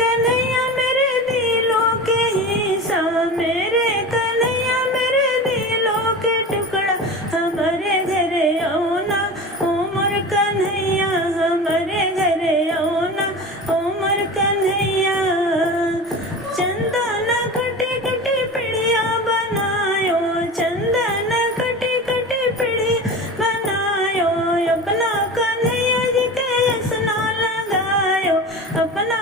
कन्हैया मेरे दिलों के हिस्सा, मेरे कन्हैया मेरे दिलों के टुकड़ा, हमारे घरे आओ ना ओ मोर कन्हैया, हमारे घरे आओ ना ओ मोर कन्हैया। चंदन कटी कटी पिड़िया बनायो, चंदन कटी कटी पिड़िया बनायो, अपना कन्हैया जी के असना लगायो, अपना